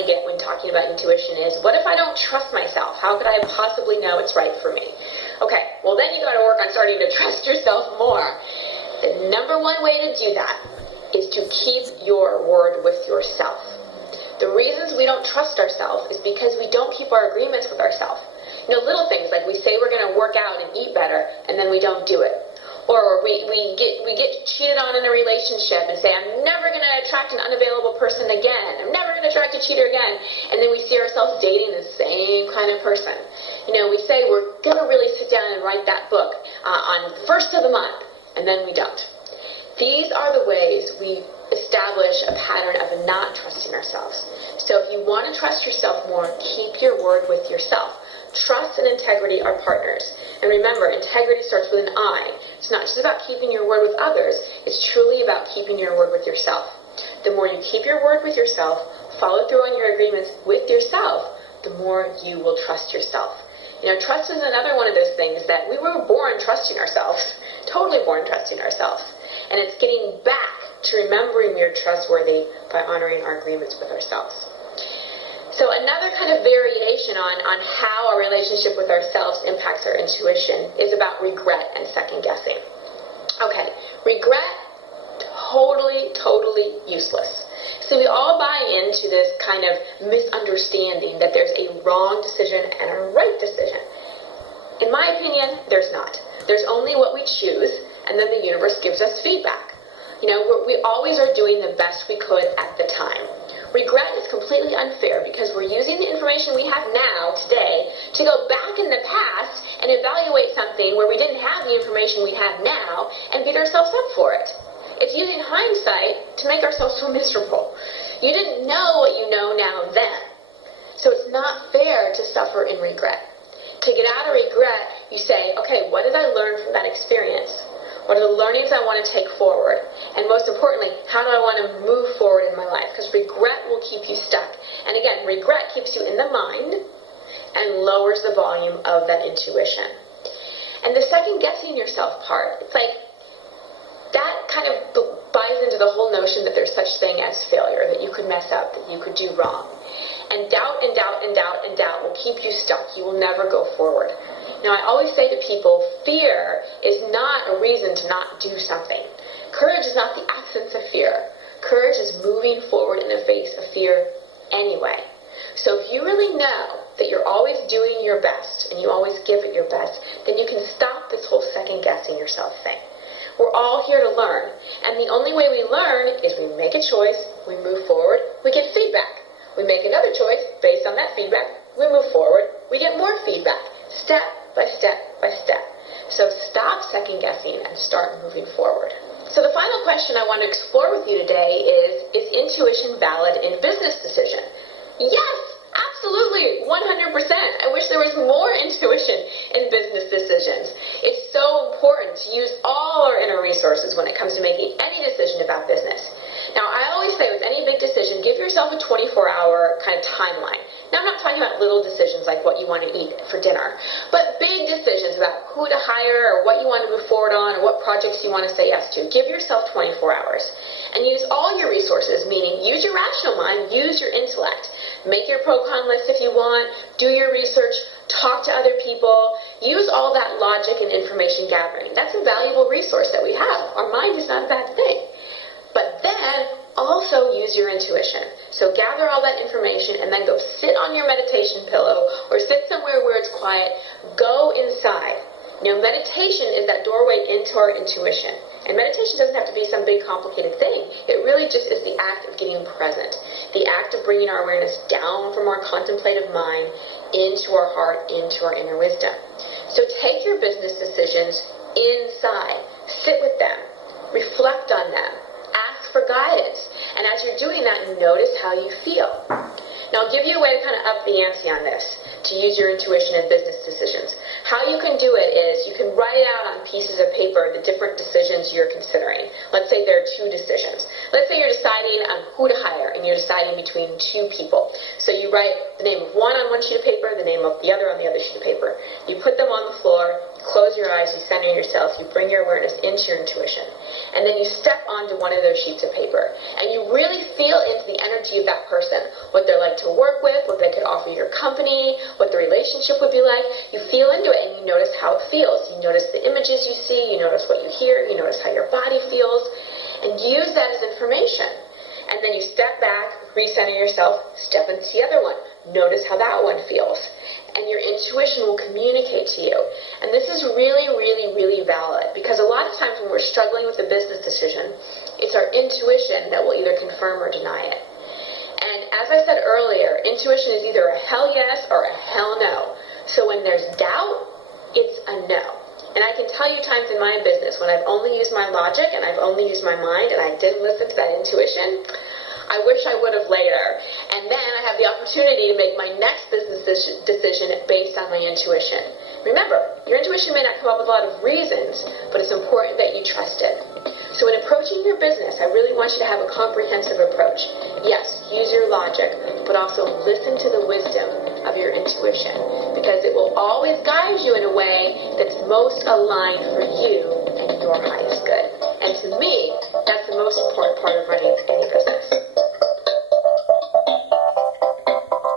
commonly get when talking about intuition is, what if I don't trust myself? How could I possibly know it's right for me? Okay, well then you got to work on starting to trust yourself more. The number one way to do that is to keep your word with yourself. The reasons we don't trust ourselves is because we don't keep our agreements with ourselves. You know, little things like we say we're going to work out and eat better, and then we don't do it. Or we get cheated on in a relationship and say, I'm never going to attract an unavailable person again. I'm never going to attract a cheater again. And then we see ourselves dating the same kind of person. You know, we say we're going to really sit down and write that book on the first of the month, and then we don't. These are the ways we establish a pattern of not trusting ourselves. So if you want to trust yourself more, keep your word with yourself. Trust and integrity are partners. And remember, integrity starts with an I. It's not just about keeping your word with others. It's truly about keeping your word with yourself. The more you keep your word with yourself, follow through on your agreements with yourself, the more you will trust yourself. You know, trust is another one of those things that we were born trusting ourselves. Totally born trusting ourselves. And it's getting back to remembering we are trustworthy by honoring our agreements with ourselves. So another kind of variation on how our relationship with ourselves impacts our intuition is about regret and second guessing. Okay, regret, totally useless. So we all buy into this kind of misunderstanding that there's a wrong decision and a right decision. In my opinion, there's not. There's only what we choose, and then the universe gives us feedback. You know, we always are doing the best we could at the time. Regret is completely unfair because we're using the information we have now, today, to go back in the past and evaluate something where we didn't have the information we have now and beat ourselves up for it. It's using hindsight to make ourselves so miserable. You didn't know what you know now then. So it's not fair to suffer in regret. To get out of regret, you say, okay, what did I learn from that experience? What are the learnings I want to take forward? And most importantly, how do I want to move forward in my life? Because regret will keep you stuck. And again, regret keeps you in the mind and lowers the volume of that intuition. And the second guessing yourself part, it's like that kind of buys into the whole notion that there's such thing as failure, that you could mess up, that you could do wrong. And doubt and doubt and doubt and doubt will keep you stuck. You will never go forward. Now, I always say to people, fear is not a reason to not do something. Courage is not the absence of fear. Courage is moving forward in the face of fear anyway. So if you really know that you're always doing your best and you always give it your best, then you can stop this whole second guessing yourself thing. We're all here to learn. And the only way we learn is we make a choice, we move forward, we get feedback. We make another choice based on that feedback, we move forward, we get more feedback. Step by step by step. So stop second guessing and start moving forward. So the final question I want to explore with you today is intuition valid in business decision? Yes, absolutely, 100%. I wish there was more intuition in business decisions. It's so important to use all our inner resources when it comes to making any decision about business. Now, I always say with any big decision, give yourself a 24-hour kind of timeline. Now, I'm not talking about little decisions like what you want to eat for dinner, but big decisions about who to hire or what you want to move forward on or what projects you want to say yes to. Give yourself 24 hours and use all your resources, meaning use your rational mind, use your intellect. Make your pro-con list if you want, do your research, talk to other people, use all that logic and information gathering. That's a valuable resource that we have. Our mind is not a bad thing. But then also use your intuition. So gather all that information and then go sit on your meditation pillow or sit somewhere where it's quiet. Go inside. You know, meditation is that doorway into our intuition. And meditation doesn't have to be some big complicated thing. It really just is the act of getting present. The act of bringing our awareness down from our contemplative mind into our heart, into our inner wisdom. So take your business decisions inside. Sit with them. Reflect on them. Ask for guidance. And as you're doing that, notice how you feel. Now, I'll give you a way to kind of up the ante on this, to use your intuition in business decisions. How you can do it is you can write out on pieces of paper the different decisions you're considering. Let's say there are two decisions. Let's say you're deciding on who to hire, and you're deciding between two people. So you write the name of one on one sheet of paper, the name of the other on the other sheet of paper. You put them on the floor, close your eyes, you center yourself, you bring your awareness into your intuition, and then you step onto one of those sheets of paper, and you really feel into the energy of that person, what they're like to work with, what they could offer your company, what the relationship would be like. You feel into it, and you notice how it feels. You notice the images you see, you notice what you hear, you notice how your body feels, and use that as information. And then you step back, recenter yourself, step into the other one. Notice how that one feels. And your intuition will communicate to you. And this is really, really, really valid, because a lot of times when we're struggling with a business decision, it's our intuition that will either confirm or deny it. And as I said earlier, intuition is either a hell yes or a hell no. So when there's doubt, it's a no. And I can tell you times in my business when I've only used my logic and I've only used my mind and I didn't listen to that intuition, I wish I would have later. And then I have the opportunity to make my next business decision based on my intuition. Remember, your intuition may not come up with a lot of reasons, but it's important that you trust it. So when approaching your business, I really want you to have a comprehensive approach. Yes, use your logic, but also listen to the wisdom of your intuition, because it will always guide you in a way that's most aligned for you